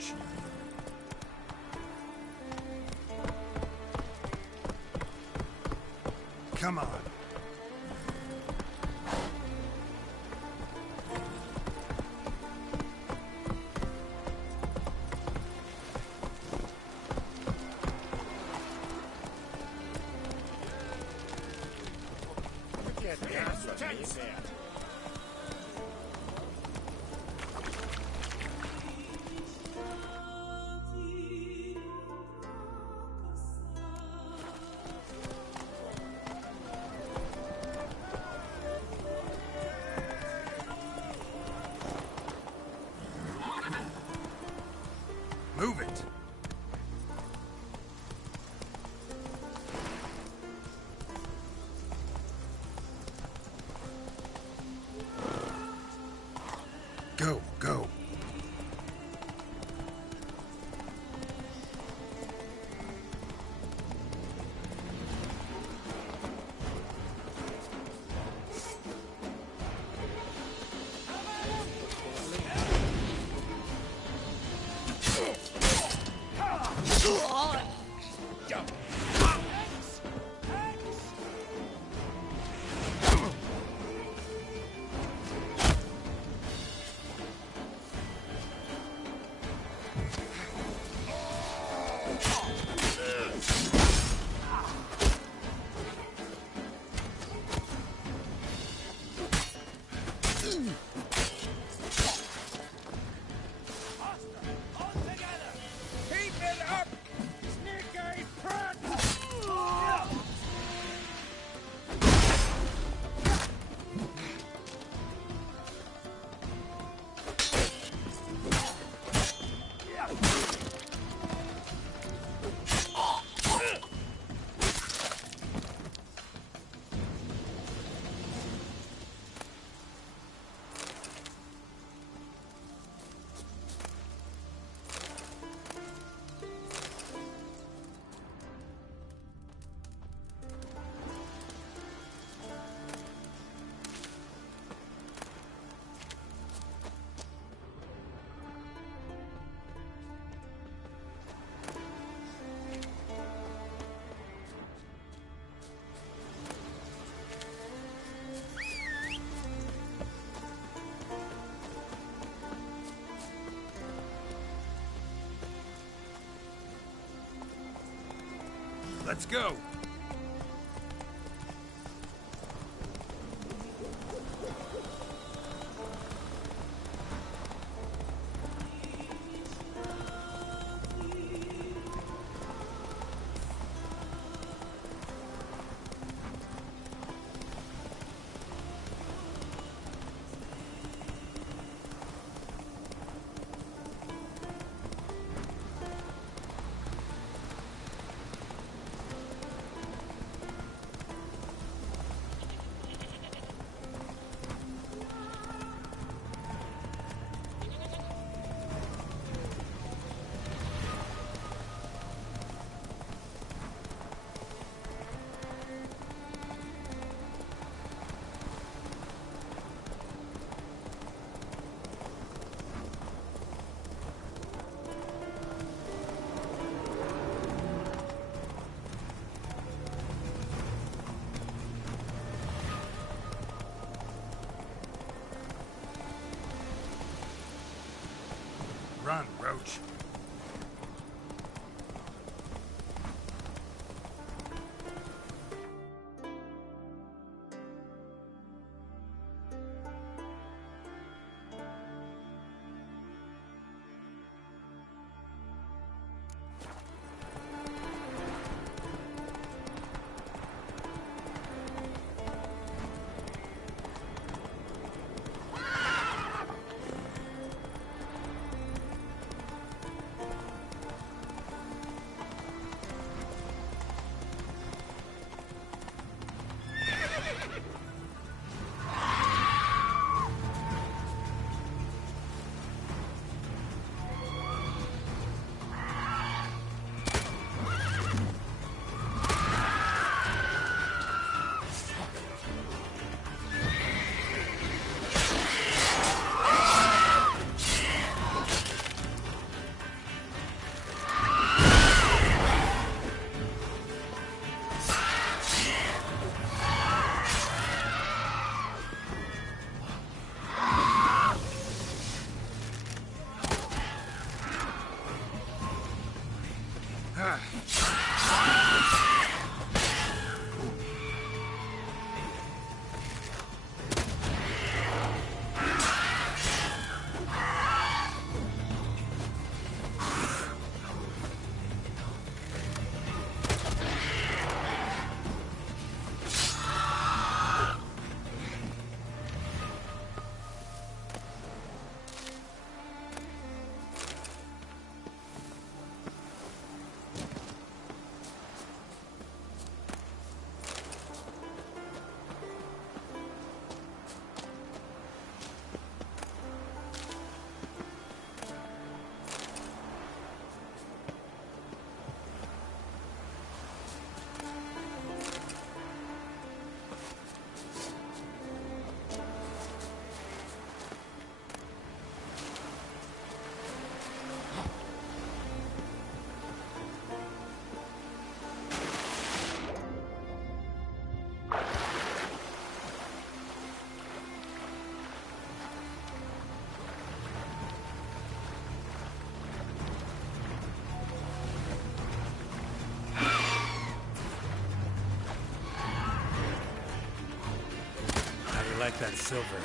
Roach. Come on. Move it. Go, go. Let's go. Run, Roach. like that silver.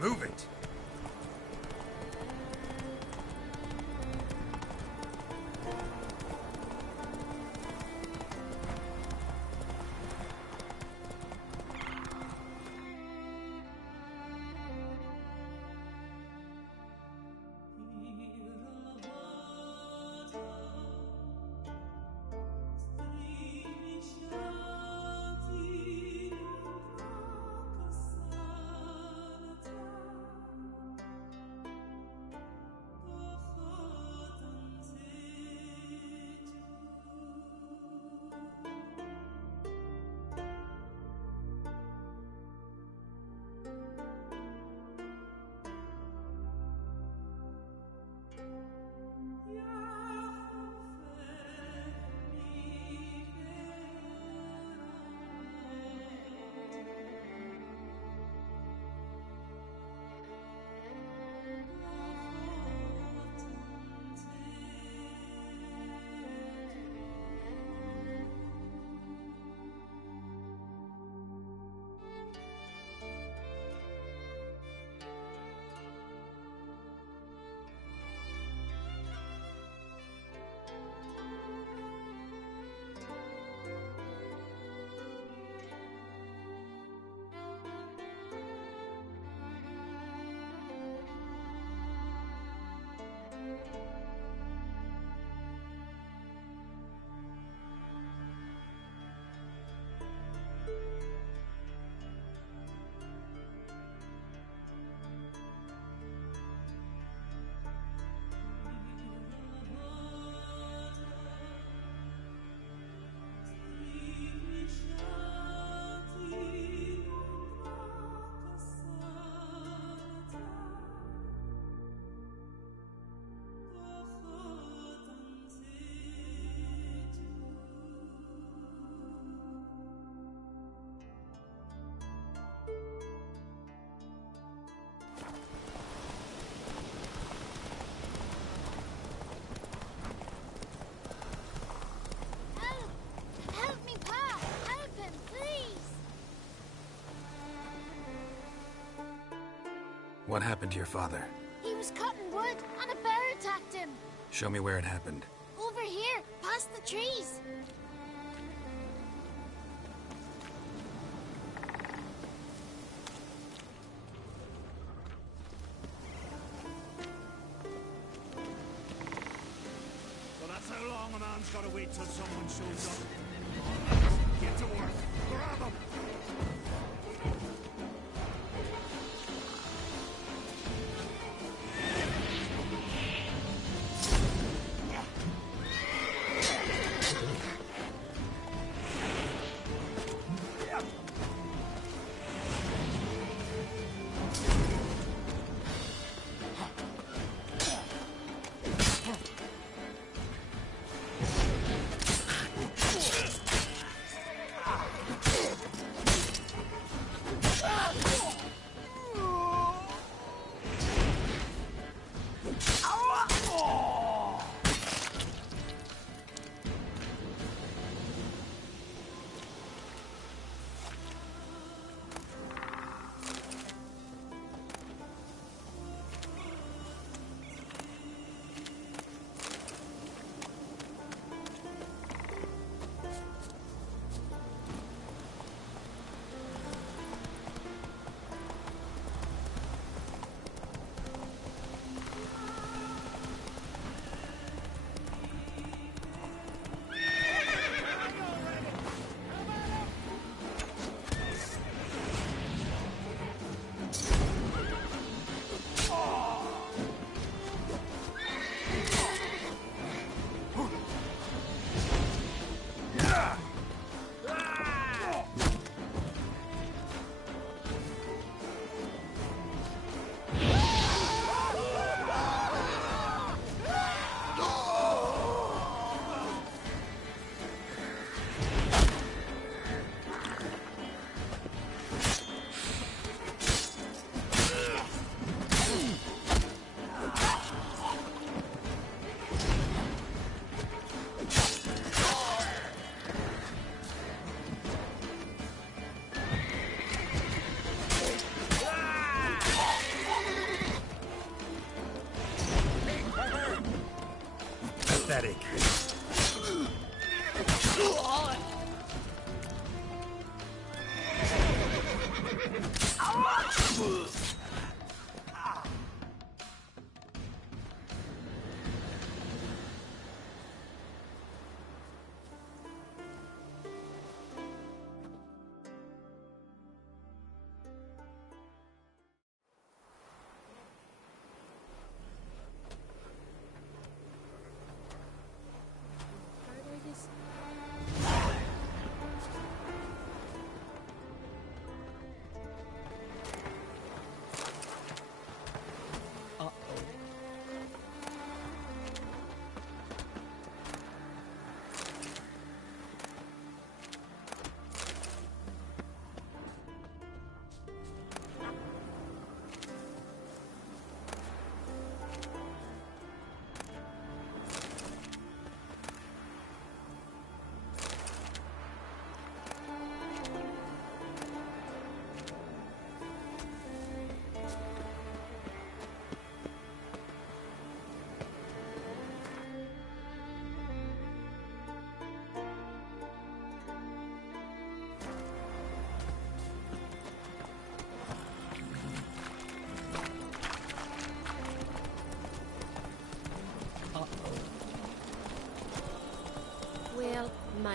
Move it! What happened to your father? He was cutting wood, and a bear attacked him. Show me where it happened. Over here, past the trees. So that's how long a man's got to wait till someone shows up. Get to work. Grab him!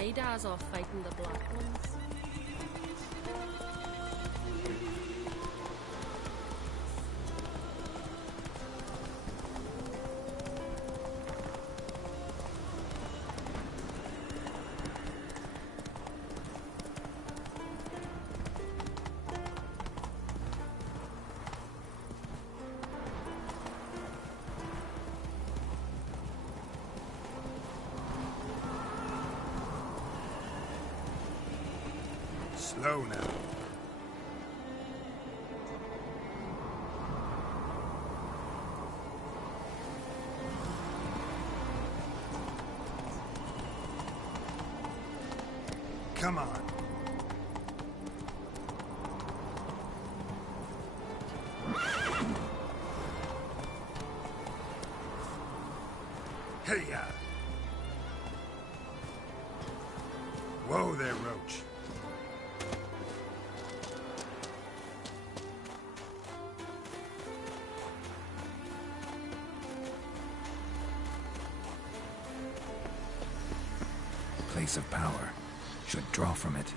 my dad's off fighting the black ones. Slow now. Come on. Hey-ya! Whoa there, Roach. Place of power. Should draw from it.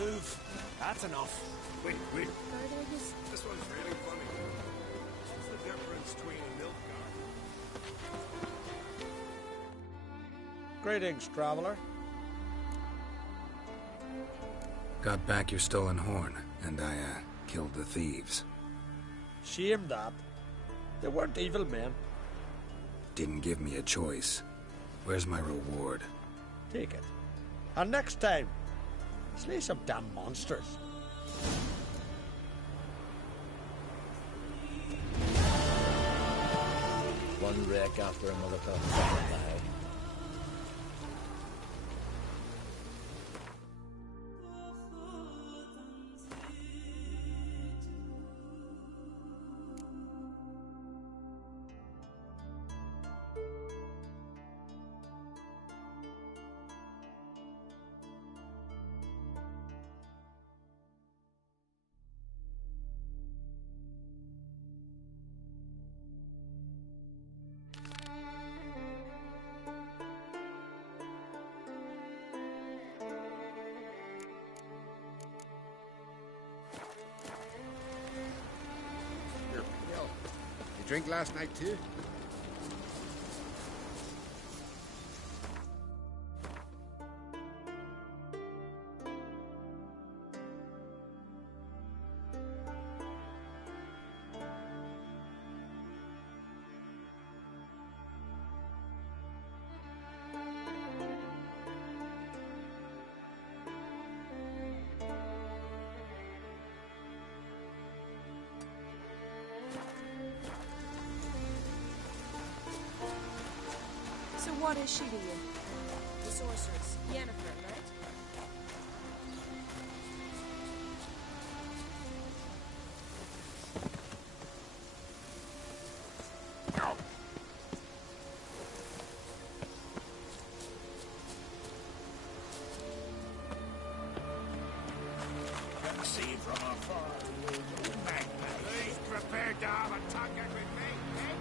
Move. That's enough. Wait. Burgers. This one's really funny. What's the difference between a milk carton? Greetings, traveler. Got back your stolen horn, and I, killed the thieves. Shame that. They weren't evil men. Didn't give me a choice. Where's my reward? Take it. And next time, slay some damn monsters. One wreck after another fell flat in the head. You drink last night too? So what is she to you? The sorceress, Yennefer, right? Can see from afar. Please prepare to have a talk with me, eh?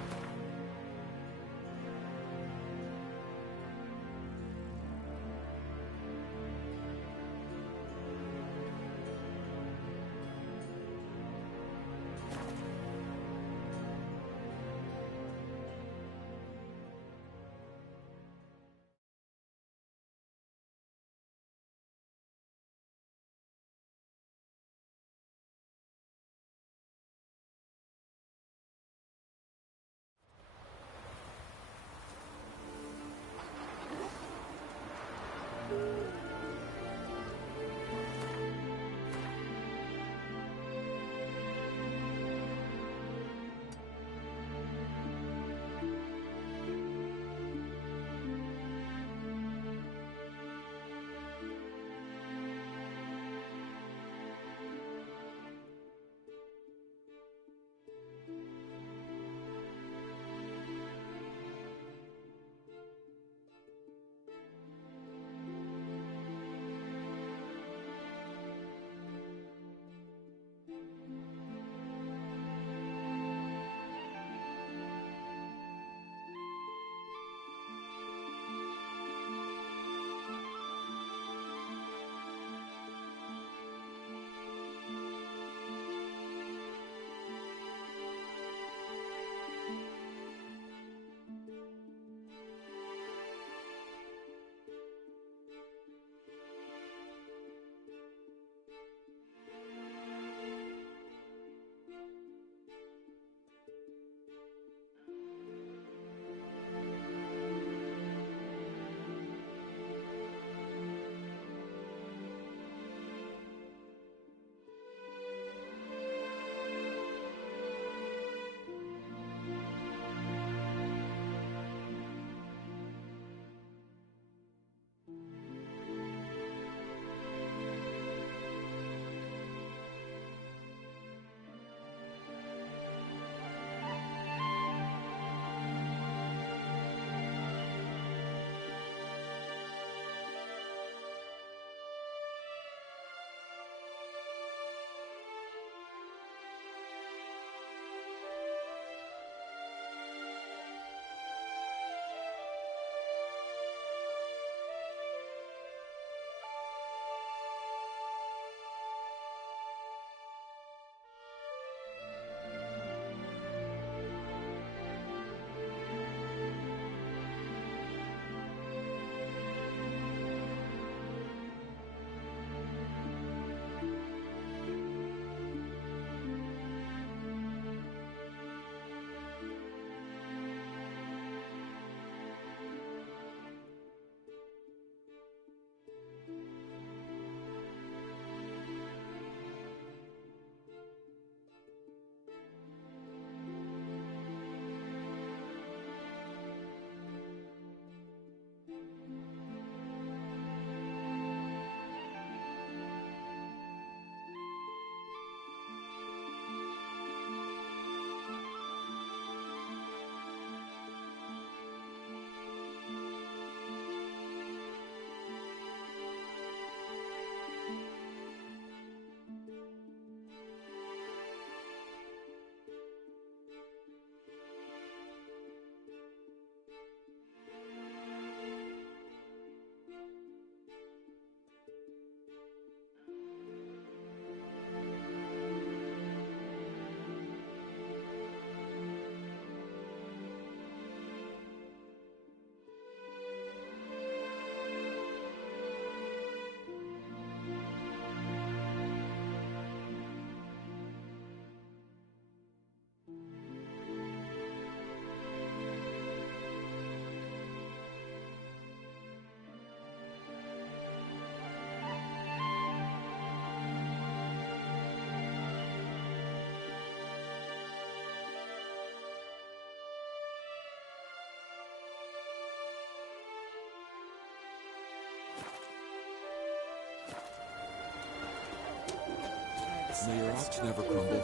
May your rocks never crumble. It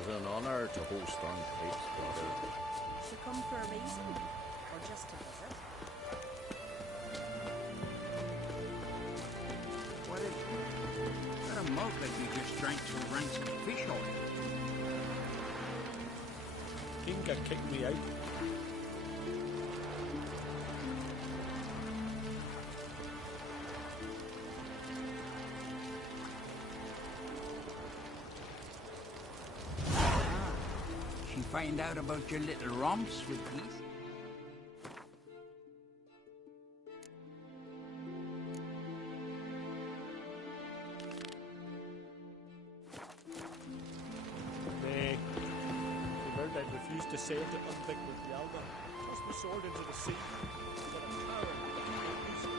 is an honor to host on Cape's brother. She come for a reason, or just to visit? What is it? That a mug like you just drank some rancid fish oil. Inga kicked me out. She find out about your little romps with Keith? Nay. The bird I refused to sail to Unvic with the Alba. Must be sold into the sea. But a power that can't use it.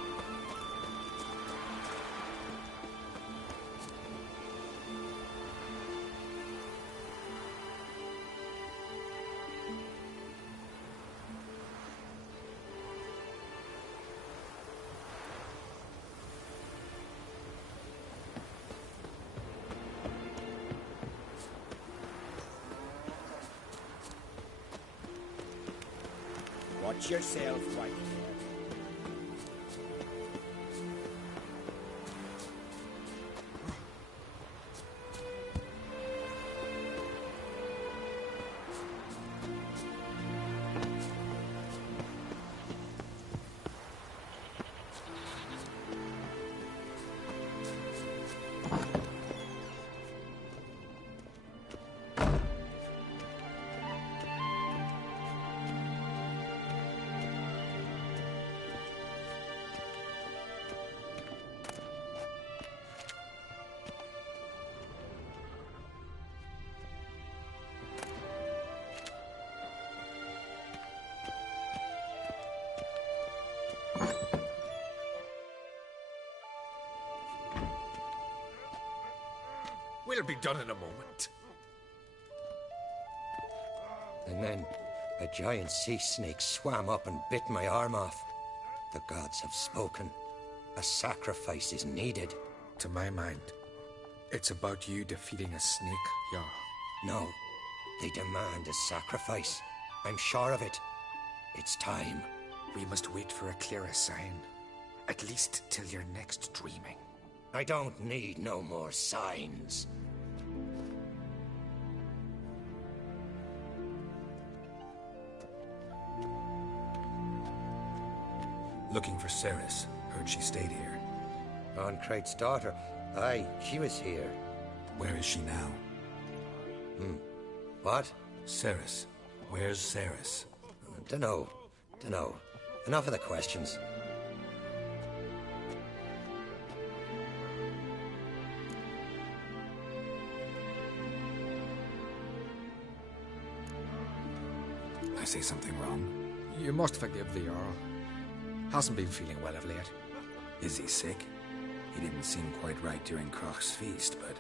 Watch yourself, White. We'll be done in a moment. And then a giant sea snake swam up and bit my arm off. The gods have spoken. A sacrifice is needed. To my mind, it's about you defeating a snake, Jarl. No, they demand a sacrifice. I'm sure of it. It's time. We must wait for a clearer sign. At least till your next dreaming. I don't need no more signs. Looking for Ceres. Heard she stayed here. Crate's daughter. Aye, she was here. Where is she now? What? Ceres. Where's Ceres? Dunno. Enough of the questions. I say something wrong? You must forgive the Jarl. Hasn't been feeling well of late. Is he sick? He didn't seem quite right during Crach's feast, but...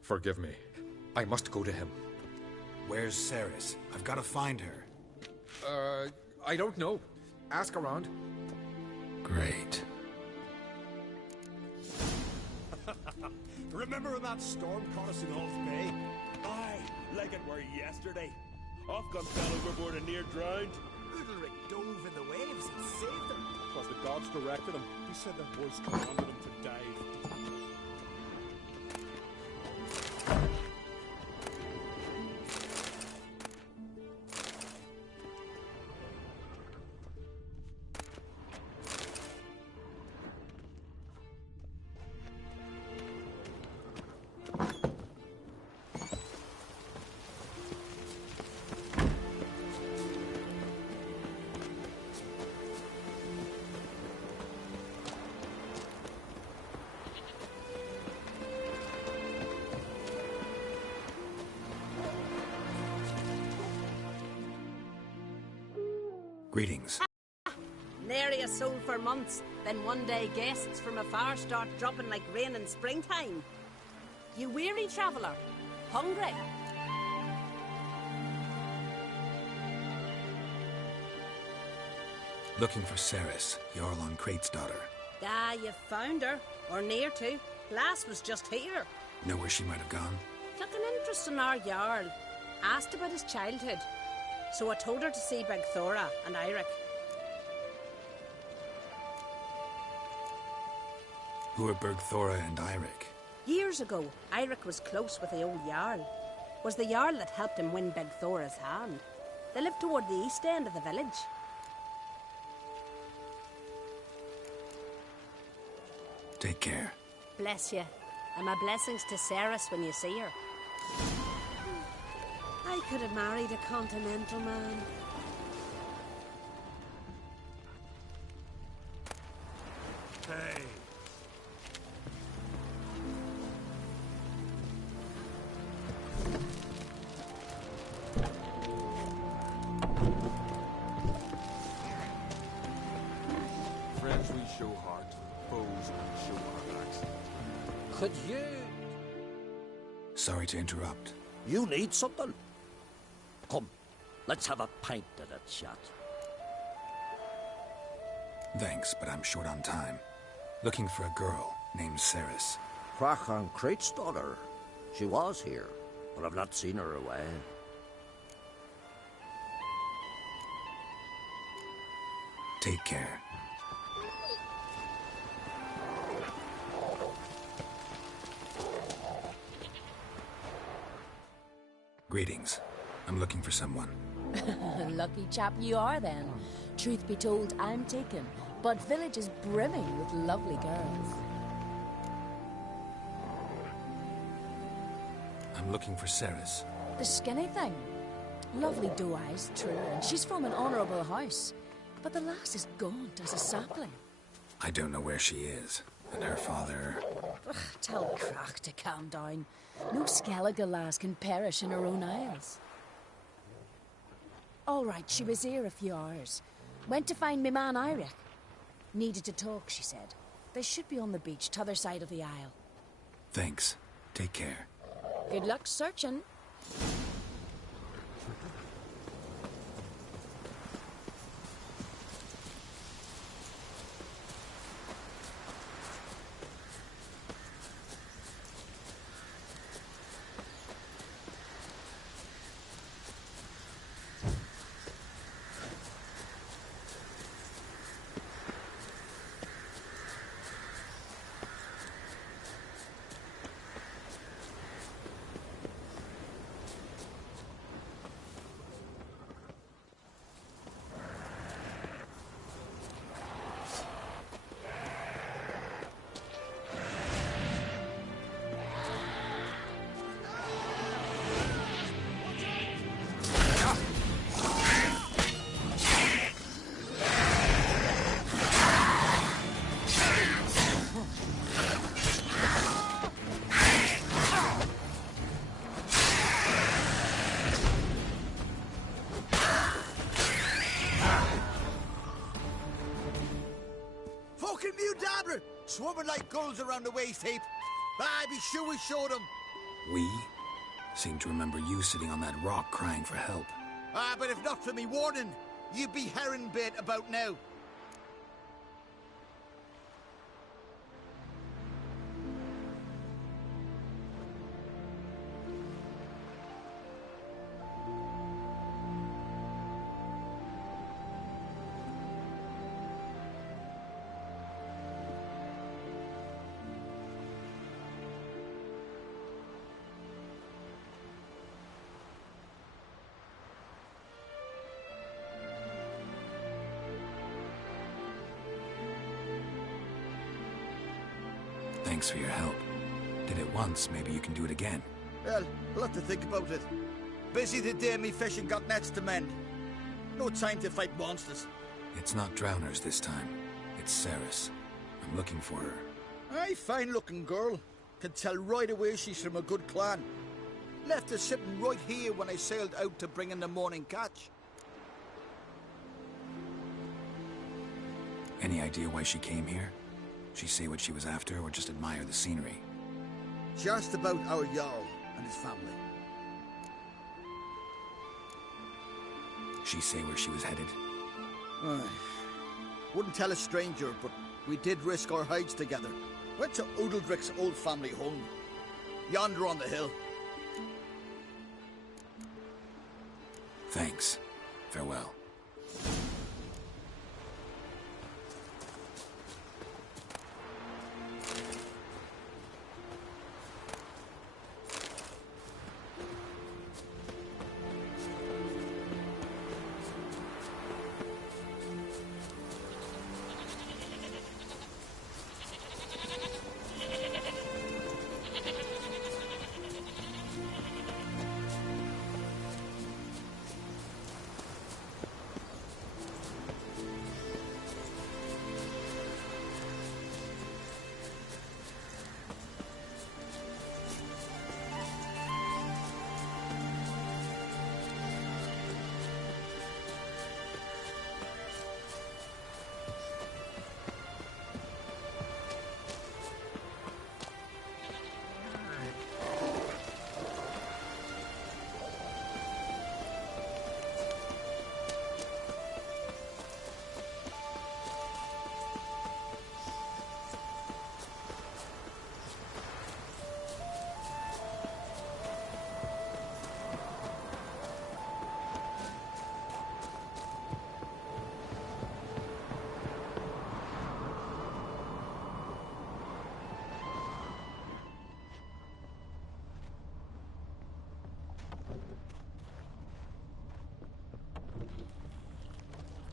Forgive me. I must go to him. Where's Ceres? I've got to find her. I don't know. Ask around. Great. Remember when that storm caught us in Hull's Bay? Aye, like it were yesterday. Off come fell overboard and near drowned. Little Rick dove in the waves and saved them. Because the gods directed him. He said their voice commanded him to dive. Greetings. Nary a soul for months, then one day guests from afar start dropping like rain in springtime. You weary traveller? Hungry? Looking for Ceres, Jarl on Crate's daughter. Ah, you found her. Or near to. Lass was just here. Know where she might have gone? Took an interest in our Jarl. Asked about his childhood. So I told her to see Big Thora and Eirik. Who are Bergthora and Eirik? Years ago, Eirik was close with the old Jarl. Was the Jarl that helped him win Big Thora's hand. They lived toward the east end of the village. Take care. Bless you. And my blessings to Ceres when you see her. I could have married a continental man. Hey. Friends we show heart, foes we show our backs. Could you... Sorry to interrupt. You need something? Come, let's have a pint and a chat. Thanks, but I'm short on time. Looking for a girl named Ceres. Crachan Crate's daughter. She was here, but I've not seen her away. Take care. Greetings. I'm looking for someone. Lucky chap you are then. Truth be told, I'm taken, but village is brimming with lovely girls. I'm looking for Ceres. The skinny thing. Lovely doe eyes, true, and she's from an honourable house. But the lass is gaunt as a sapling. I don't know where she is, and her father... Ugh, tell Crack to calm down. No Skellige lass can perish in her own isles. All right, she was here a few hours. Went to find me man Eirik. Needed to talk, she said. They should be on the beach, t'other side of the isle. Thanks. Take care. Good luck searching. Swimming like gulls around the waist heap. Ah, be sure we showed them. We? Seem to remember you sitting on that rock crying for help. Ah, but if not for me warning, you'd be herring bait about now. Thanks for your help. Did it once, maybe you can do it again. Well, I'll have to think about it. Busy the day me fishing got nets to mend. No time to fight monsters. It's not drowners this time. It's Ceres. I'm looking for her. Aye, fine-looking girl. Can tell right away she's from a good clan. Left her sitting right here when I sailed out to bring in the morning catch. Any idea why she came here? She say what she was after, or just admire the scenery? She asked about our Jarl and his family. She say where she was headed? Wouldn't tell a stranger, but We did risk our hides together. Went to Udaldric's old family home. Yonder on the hill. Thanks. Farewell.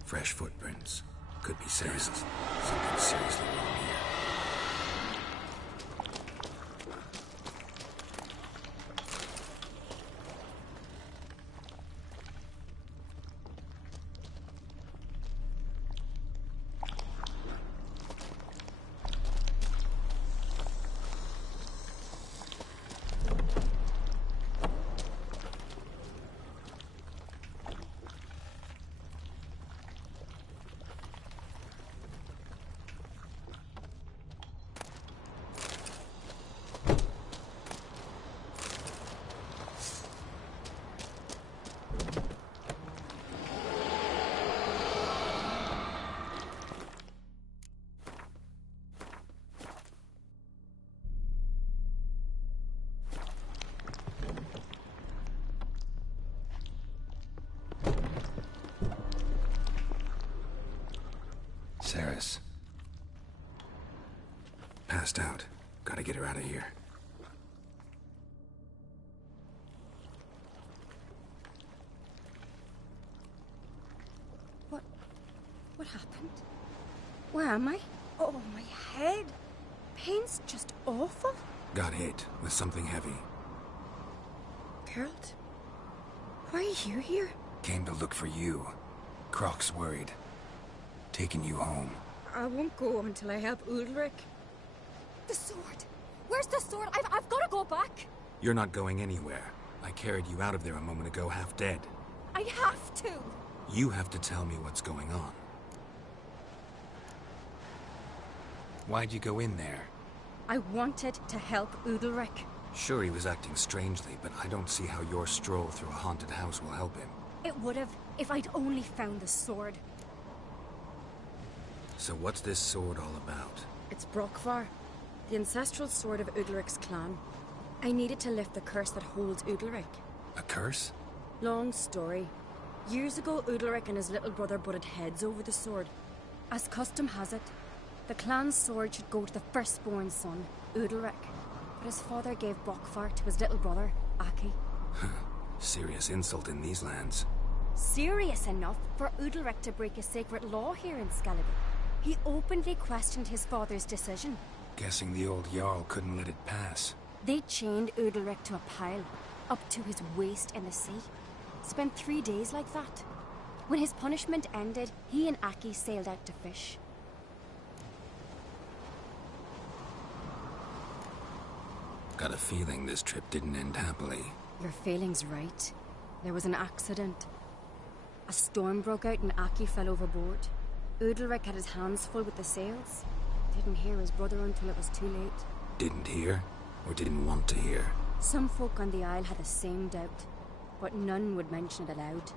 Fresh footprints. Could be Sarah's. Something seriously wrong here. Sarah's. Passed out. Gotta get her out of here. What happened? Where am I? Oh, my head. Pain's just awful. Got hit with something heavy. Geralt, why are you here? Came to look for you. Croc's worried. Taking you home. I won't go until I help Udalric. The sword! Where's the sword? I've got to go back! You're not going anywhere. I carried you out of there a moment ago, half dead. I have to! You have to tell me what's going on. Why'd you go in there? I wanted to help Udalric. Sure, he was acting strangely, but I don't see how your stroll through a haunted house will help him. It would have, if I'd only found the sword. So what's this sword all about? It's Brockvar, the ancestral sword of Udalric's clan. I needed to lift the curse that holds Udalric. A curse? Long story. Years ago, Udalric and his little brother butted heads over the sword. As custom has it, the clan's sword should go to the firstborn son, Udalric. But his father gave Brockvar to his little brother, Aki. Serious insult in these lands. Serious enough for Udalric to break a sacred law here in Scaliger. He openly questioned his father's decision. Guessing the old Jarl couldn't let it pass. They chained Udalric to a pile, up to his waist in the sea. Spent 3 days like that. When his punishment ended, he and Aki sailed out to fish. Got a feeling this trip didn't end happily. Your feeling's right. There was an accident. A storm broke out and Aki fell overboard. Udalric had his hands full with the sails. Didn't hear his brother until it was too late. Didn't hear? Or didn't want to hear? Some folk on the Isle had the same doubt, but none would mention it aloud.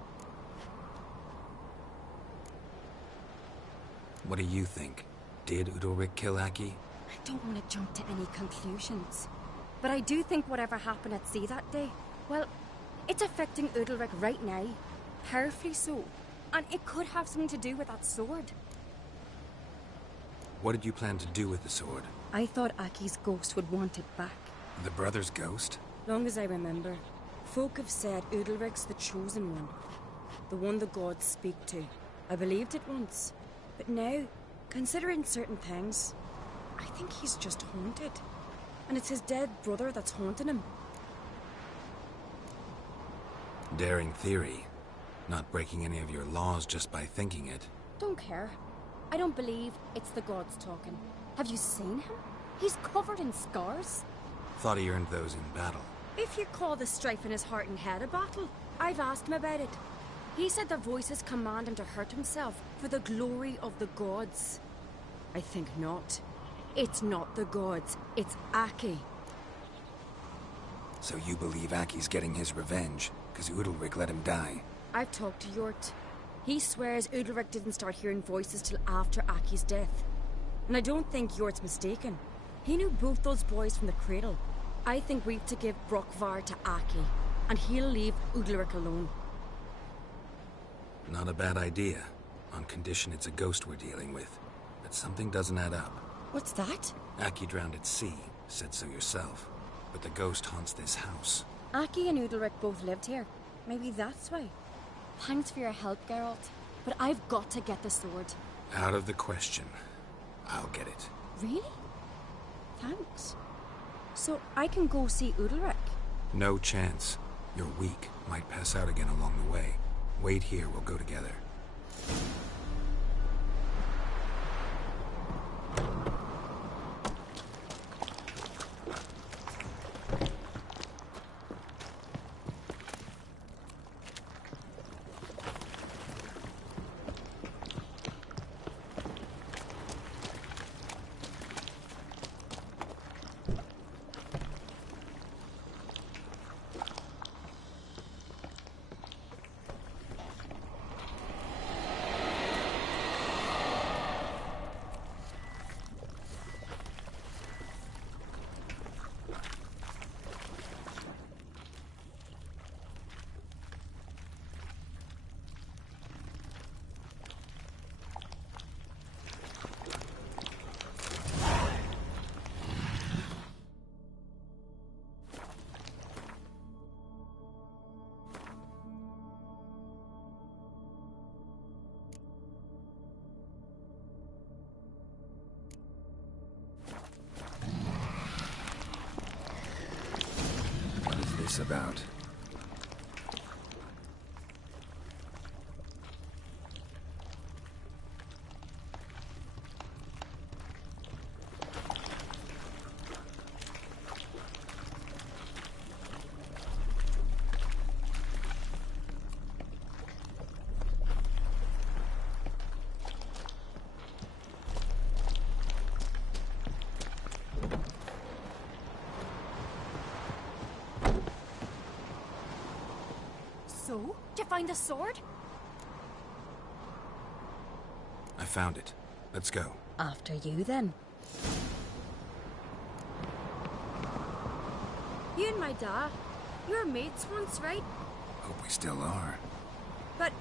What do you think? Did Udalric kill Aki? I don't want to jump to any conclusions. But I do think whatever happened at sea that day, well, it's affecting Udalric right now. Powerfully so. And it could have something to do with that sword. What did you plan to do with the sword? I thought Aki's ghost would want it back. The brother's ghost? Long as I remember, folk have said Udalric's the chosen one. The one the gods speak to. I believed it once. But now, considering certain things, I think he's just haunted. And it's his dead brother that's haunting him. Daring theory. Not breaking any of your laws just by thinking it. Don't care. I don't believe it's the gods talking. Have you seen him? He's covered in scars. Thought he earned those in battle. If you call the strife in his heart and head a battle, I've asked him about it. He said the voices command him to hurt himself for the glory of the gods. I think not. It's not the gods, it's Aki. So you believe Aki's getting his revenge, because Udalric let him die? I've talked to Yort. He swears Udalric didn't start hearing voices till after Aki's death. And I don't think Yort's mistaken. He knew both those boys from the cradle. I think we've to give Brokvar to Aki, and he'll leave Udalric alone. Not a bad idea, on condition it's a ghost we're dealing with. But something doesn't add up. What's that? Aki drowned at sea, said so yourself. But the ghost haunts this house. Aki and Udalric both lived here. Maybe that's why. Thanks for your help, Geralt. But I've got to get the sword. Out of the question. I'll get it. Really? Thanks. So I can go see Udalric? No chance. You're weak. Might pass out again along the way. Wait here, we'll go together. About. So, did you find the sword? I found it. Let's go. After you, then. You and my dad, you were mates once, right? Hope we still are. But,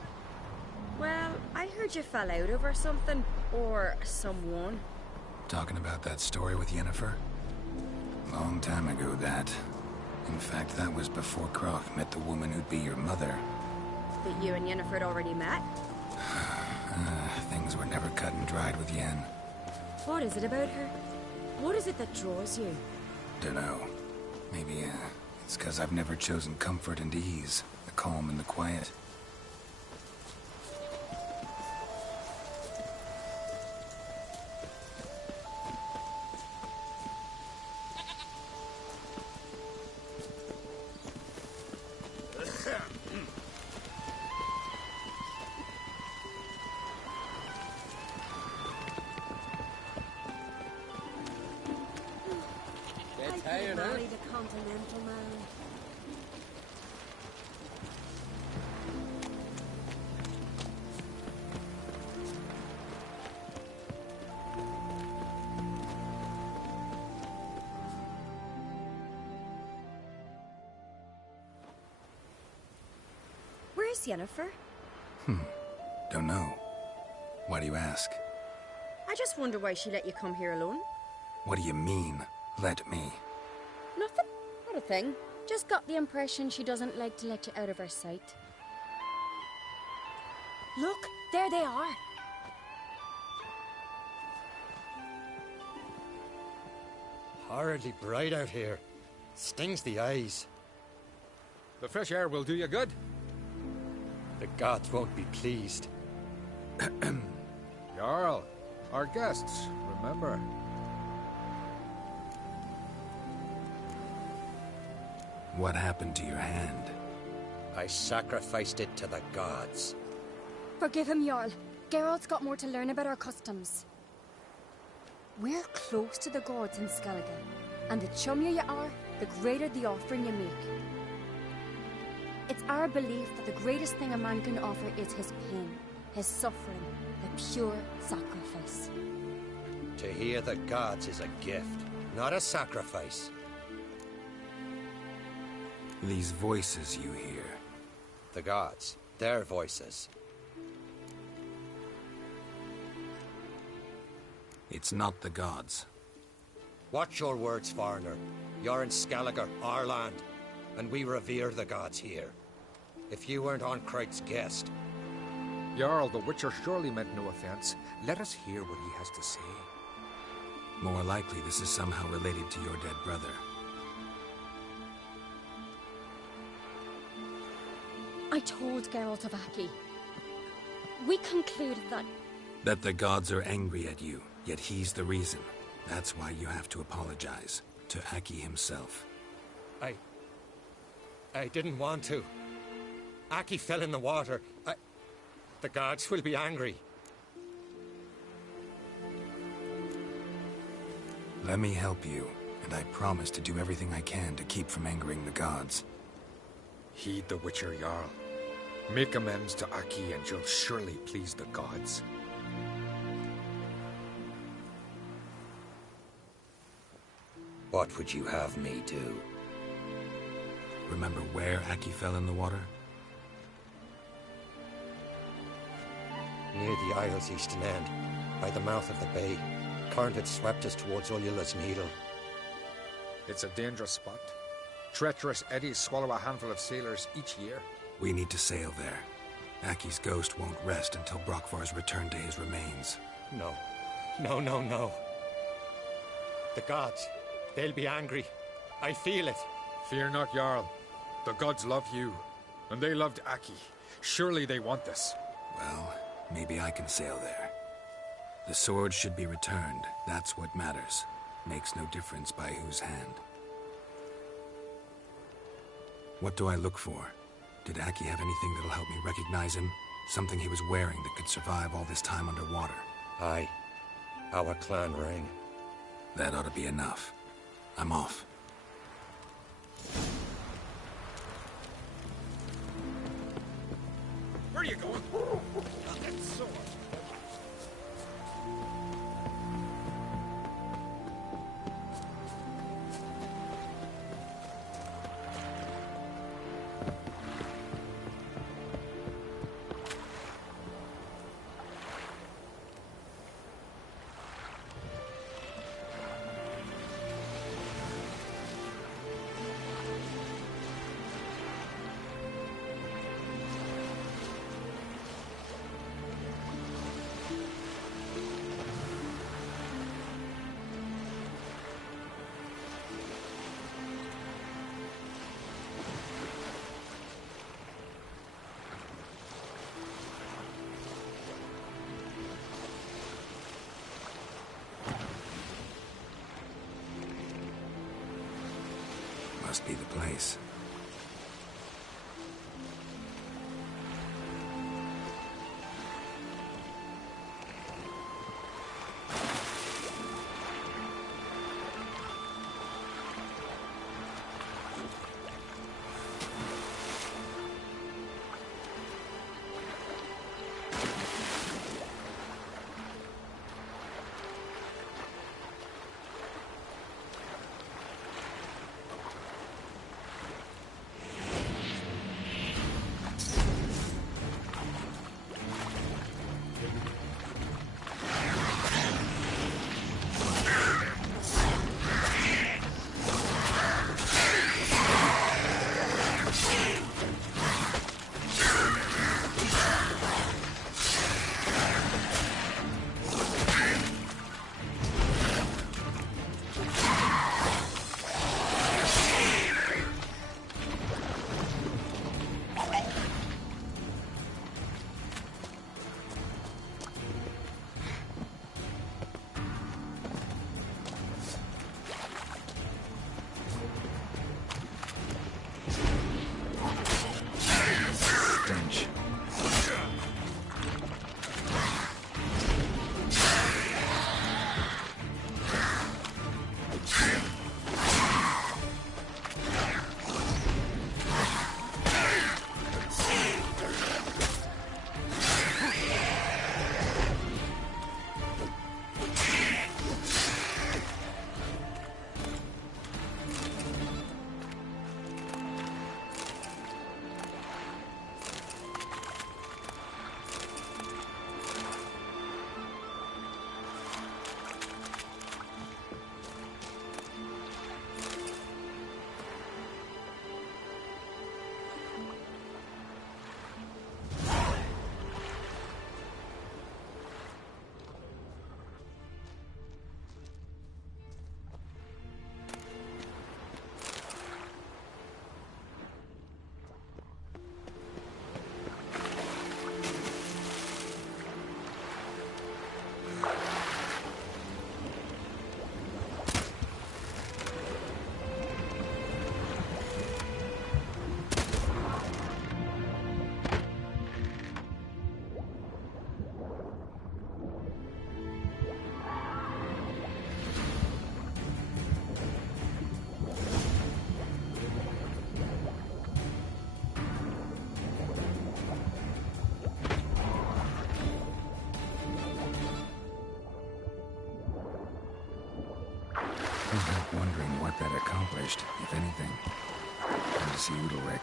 well, I heard you fell out over something. Or someone. Talking about that story with Yennefer? Long time ago, that. In fact, that was before Croc met the woman who'd be your mother. But you and Yennefer had already met? Things were never cut and dried with Yen. What is it about her? What is it that draws you? Dunno. Maybe, it's 'cause I've never chosen comfort and ease. The calm and the quiet. Marry the continental man. Where's Yennefer? Don't know. Why do you ask? I just wonder why she let you come here alone. What do you mean, let me? Nothing. Not a thing. Just got the impression she doesn't like to let you out of her sight. Look, there they are. Horridly bright out here. Stings the eyes. The fresh air will do you good. The gods won't be pleased. Jarl, our guests, remember. What happened to your hand? I sacrificed it to the gods. Forgive him, Jarl. Geralt's got more to learn about our customs. We're close to the gods in Skellige, and the chummier you are, the greater the offering you make. It's our belief that the greatest thing a man can offer is his pain, his suffering, the pure sacrifice. To hear the gods is a gift, not a sacrifice. These voices you hear. The gods, their voices. It's not the gods. Watch your words, foreigner. You're in Skellige, our land, and we revere the gods here. If you weren't Onkreit's guest... Jarl, the Witcher surely meant no offense. Let us hear what he has to say. More likely this is somehow related to your dead brother. I told Geralt of Aki. We concluded that... That the gods are angry at you, yet he's the reason. That's why you have to apologize. To Aki himself. I didn't want to. Aki fell in the water. The gods will be angry. Let me help you, and I promise to do everything I can to keep from angering the gods. Heed the Witcher, Jarl. Make amends to Aki and you'll surely please the gods. What would you have me do? Remember where Aki fell in the water? Near the Isle's eastern end, by the mouth of the bay. Current had swept us towards Ullula's Needle. It's a dangerous spot. Treacherous eddies swallow a handful of sailors each year. We need to sail there. Aki's ghost won't rest until Brokvar's returned to his remains. No. No. The gods, they'll be angry. I feel it. Fear not, Jarl. The gods love you, and they loved Aki. Surely they want this. Well, maybe I can sail there. The sword should be returned. That's what matters. Makes no difference by whose hand. What do I look for? Did Aki have anything that'll help me recognize him? Something he was wearing that could survive all this time underwater? Aye. Our clan ring. That ought to be enough. I'm off. Where are you going? That sword. Must be the place. see Udalric.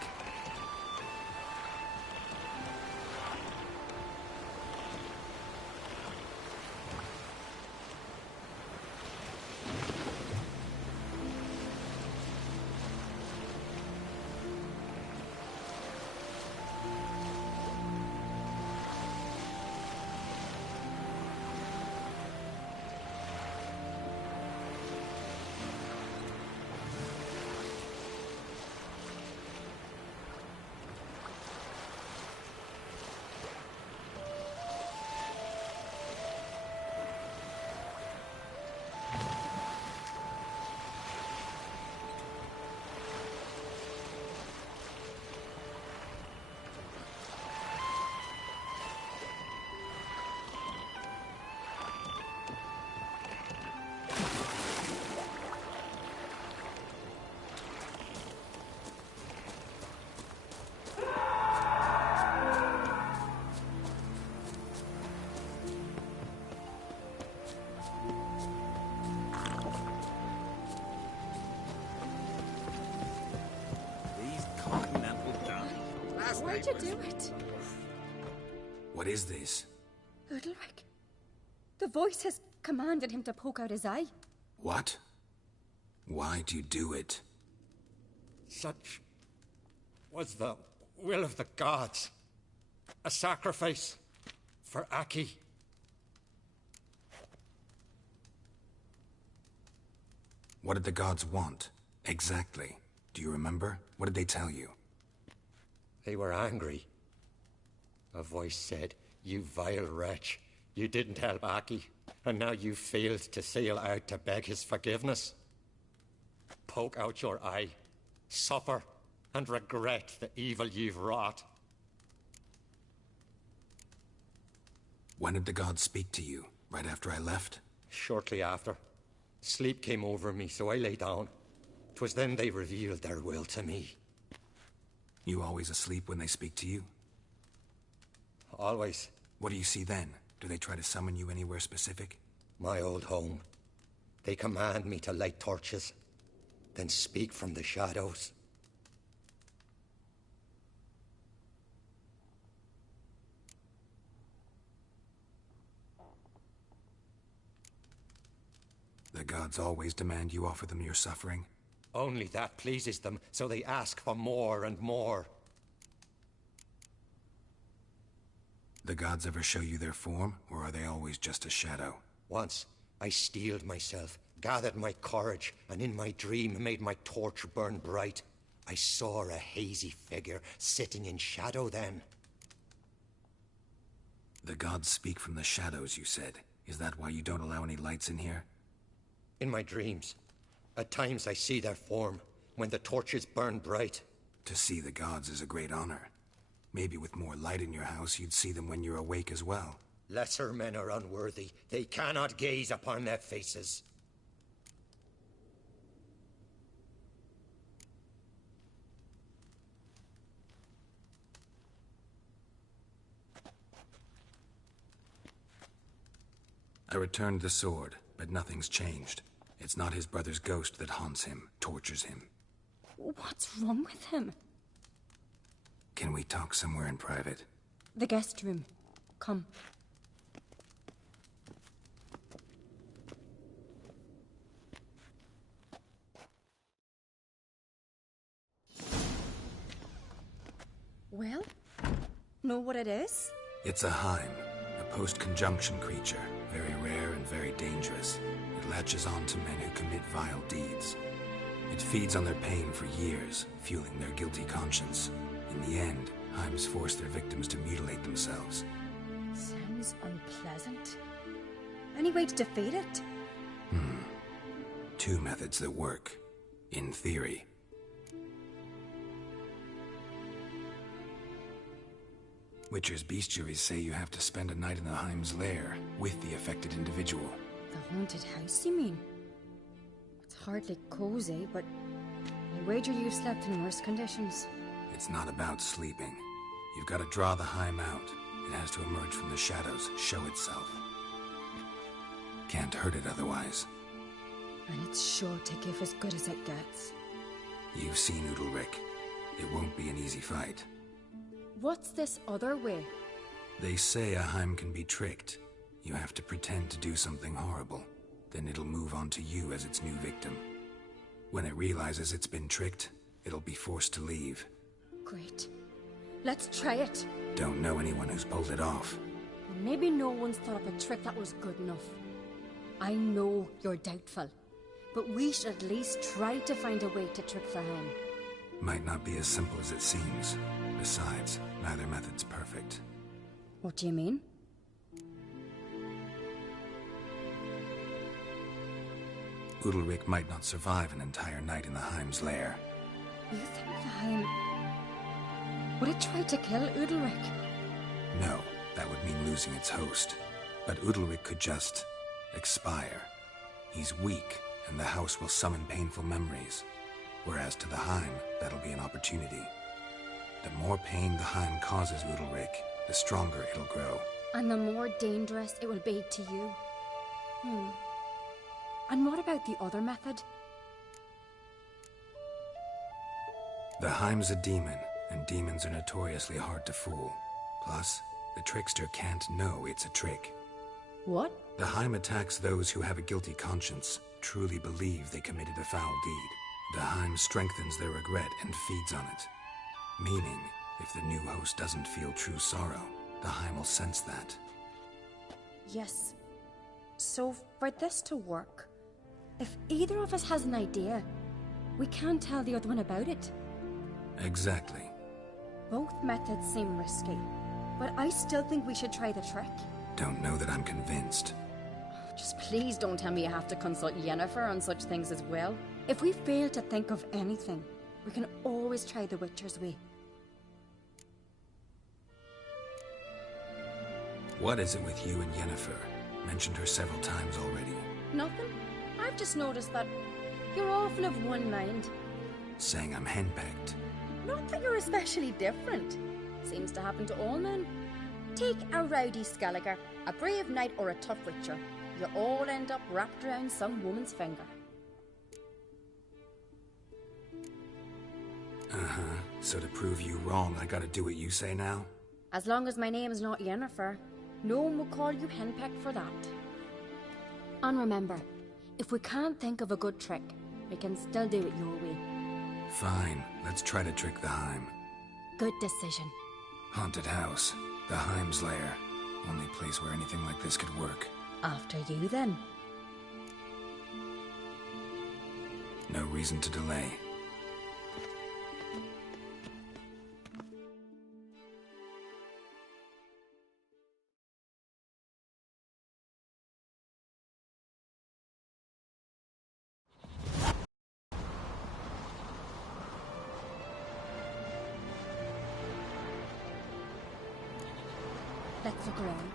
Why'd you do it? What is this? Udalric. The voice has commanded him to poke out his eye. What? Why'd you do it? Such was the will of the gods. A sacrifice for Aki. What did the gods want? Exactly. Do you remember? What did they tell you? They were angry. A voice said, "You vile wretch, you didn't help Aki, and now you failed to sail out to beg his forgiveness. Poke out your eye, suffer, and regret the evil you've wrought." When did the gods speak to you? Right after I left? Shortly after. Sleep came over me, so I lay down. 'Twas then they revealed their will to me. You always asleep when they speak to you? Always. What do you see then? Do they try to summon you anywhere specific? My old home. They command me to light torches, then speak from the shadows. The gods always demand you offer them your suffering? Only that pleases them, so they ask for more and more. The gods ever show you their form, or are they always just a shadow? Once, I steeled myself, gathered my courage, and in my dream made my torch burn bright. I saw a hazy figure sitting in shadow then. The gods speak from the shadows, you said. Is that why you don't allow any lights in here? In my dreams. At times I see their form, when the torches burn bright. To see the gods is a great honor. Maybe with more light in your house, you'd see them when you're awake as well. Lesser men are unworthy. They cannot gaze upon their faces. I returned the sword, but nothing's changed. It's not his brother's ghost that haunts him, tortures him. What's wrong with him? Can we talk somewhere in private? The guest room. Come. Well, know what it is? It's a Heim, a post-conjunction creature, very rare and very dangerous. It latches on to men who commit vile deeds. It feeds on their pain for years, fueling their guilty conscience. In the end, Heims force their victims to mutilate themselves. Sounds unpleasant. Any way to defeat it? Two methods that work. In theory. Witcher's bestiaries say you have to spend a night in the Heim's lair, with the affected individual. The haunted house, you mean? It's hardly cozy, but I wager you've slept in worse conditions. It's not about sleeping. You've got to draw the Heim out. It has to emerge from the shadows, show itself. Can't hurt it otherwise. And it's sure to give as good as it gets. You've seen Udalric. It won't be an easy fight. What's this other way? They say a Heim can be tricked. You have to pretend to do something horrible. Then it'll move on to you as its new victim. When it realizes it's been tricked, it'll be forced to leave. Great. Let's try it. Don't know anyone who's pulled it off. Maybe no one's thought of a trick that was good enough. I know you're doubtful, but we should at least try to find a way to trick the Heim. Might not be as simple as it seems. Besides, neither method's perfect. What do you mean? Udalric might not survive an entire night in the Heim's lair. You think the Heim would it try to kill Udalric? No, that would mean losing its host. But Udalric could just expire. He's weak, and the house will summon painful memories. Whereas to the Heim, that'll be an opportunity. The more pain the Heim causes Udalric, the stronger it'll grow. And the more dangerous it will be to you. And what about the other method? The Heim's a demon, and demons are notoriously hard to fool. Plus, the trickster can't know it's a trick. What? The Heim attacks those who have a guilty conscience, truly believe they committed a foul deed. The Heim strengthens their regret and feeds on it. Meaning, if the new host doesn't feel true sorrow, the Heim will sense that. Yes. So, for this to work, if either of us has an idea, we can't tell the other one about it. Exactly. Both methods seem risky, but I still think we should try the trick. Don't know that I'm convinced. Just please don't tell me you have to consult Yennefer on such things as well. If we fail to think of anything, we can always try the Witcher's way. What is it with you and Yennefer? Mentioned her several times already. Nothing. I've just noticed that you're often of one mind. Saying I'm henpecked. Not that you're especially different. Seems to happen to all men. Take a rowdy Skelliger, a brave knight or a tough witcher. You all end up wrapped around some woman's finger. Uh-huh. So to prove you wrong, I gotta do what you say now? As long as my name is not Yennefer, no one will call you henpecked for that. And remember, if we can't think of a good trick, we can still do it your way. Fine, let's try to trick the Heim. Good decision. Haunted house, the Heim's lair. Only place where anything like this could work. After you, then. No reason to delay. Let's look around.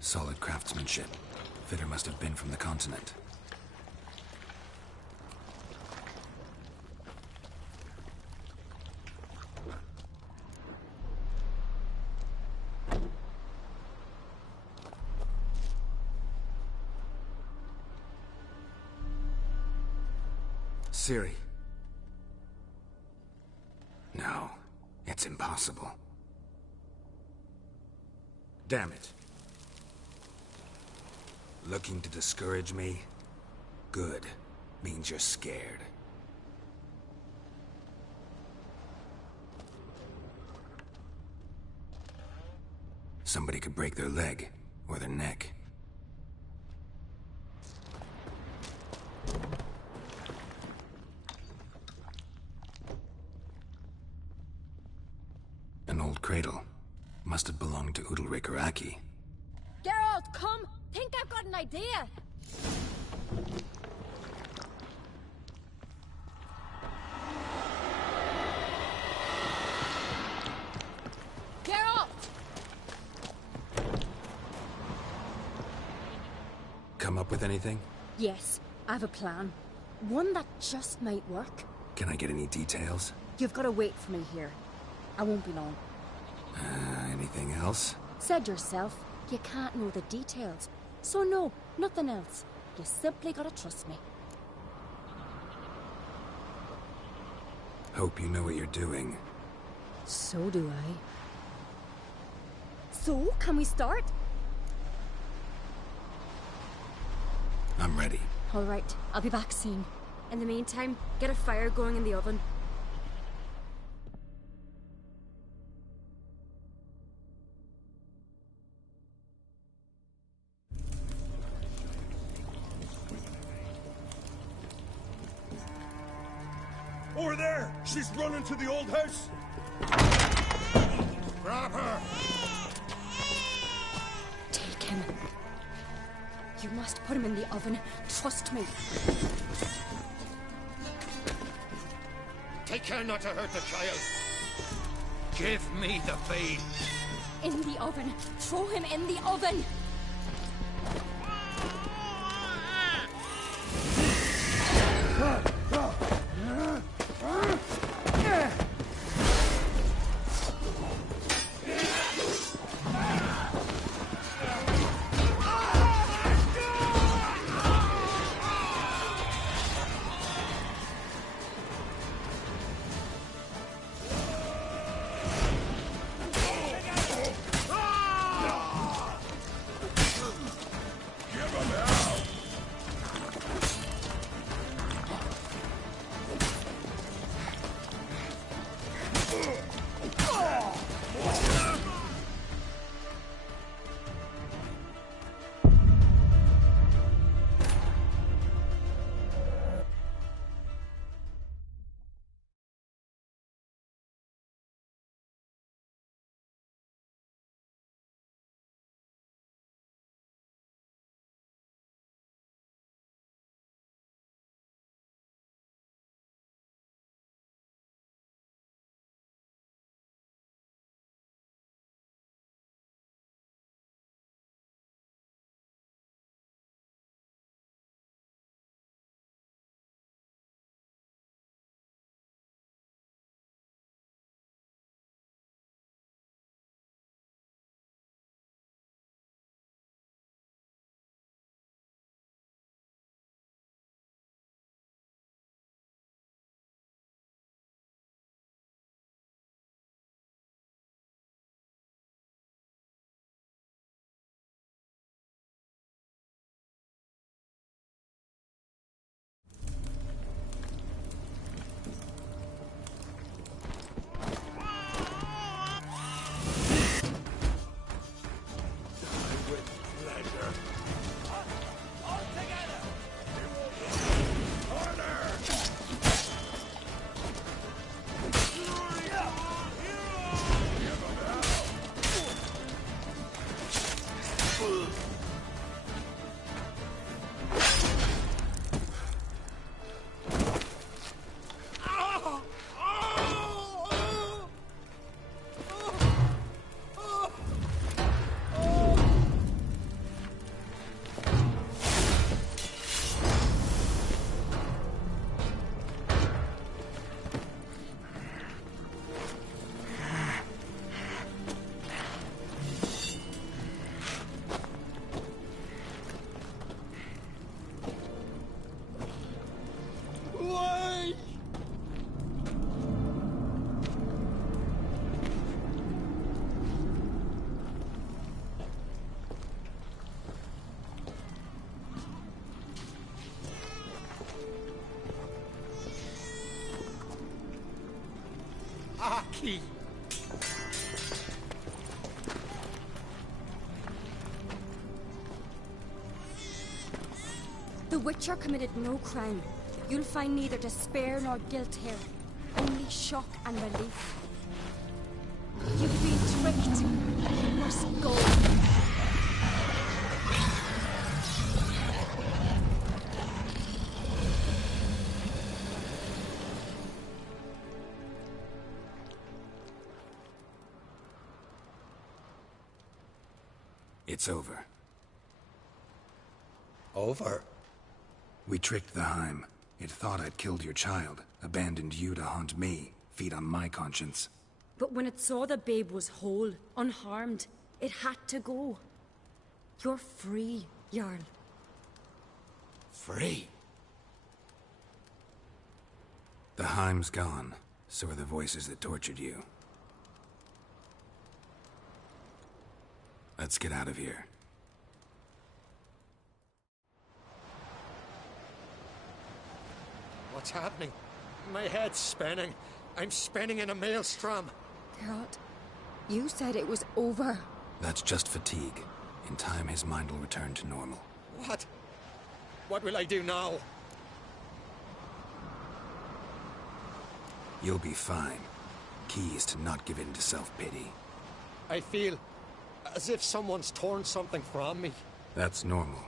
Solid craftsmanship. Fitter must have been from the continent. Ciri. No, it's impossible. Damn it. Looking to discourage me? Good. Means you're scared. Somebody could break their leg, or their neck. An old cradle. Must have belonged to Udalric or Aki. Geralt, come! Think I've got an idea! Geralt! Come up with anything? Yes, I have a plan. One that just might work. Can I get any details? You've got to wait for me here. I won't be long. Anything else? Said yourself, you can't know the details. So no, nothing else. You simply gotta trust me. Hope you know what you're doing. So do I. So, can we start? I'm ready. All right, I'll be back soon. In the meantime, get a fire going in the oven. Over there! She's running to the old house! Grab her! Take him. You must put him in the oven. Trust me. Take care not to hurt the child. Give me the babe. In the oven. Throw him in the oven. Aki! The Witcher committed no crime. You'll find neither despair nor guilt here. Only shock and relief. You've been tricked. You must go. It's over. Over? We tricked the Heim. It thought I'd killed your child, abandoned you to haunt me, feed on my conscience. But when it saw the babe was whole, unharmed, it had to go. You're free, Jarl. Free? The Heim's gone, so are the voices that tortured you. Let's get out of here. What's happening? My head's spinning. I'm spinning in a maelstrom. Geralt, you said it was over. That's just fatigue. In time, his mind will return to normal. What? What will I do now? You'll be fine. Key is to not give in to self-pity. I feel as if someone's torn something from me. That's normal.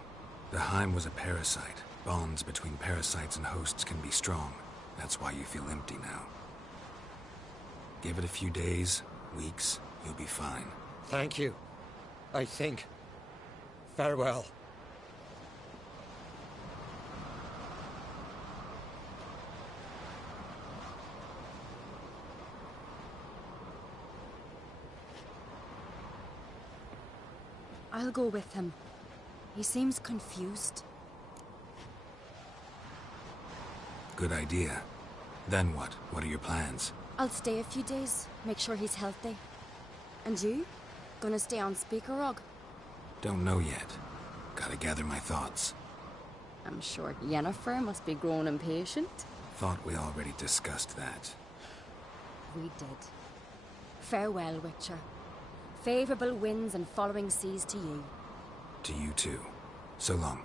The Heim was a parasite. Bonds between parasites and hosts can be strong. That's why you feel empty now. Give it a few days, weeks, you'll be fine. Thank you. I think. Farewell. I'll go with him. He seems confused. Good idea. Then what? What are your plans? I'll stay a few days, make sure he's healthy. And you? Gonna stay on Speaker Rog? Don't know yet. Gotta gather my thoughts. I'm sure Yennefer must be grown impatient. Thought we already discussed that. We did. Farewell, Witcher. Favorable winds and following seas to you. To you too. So long.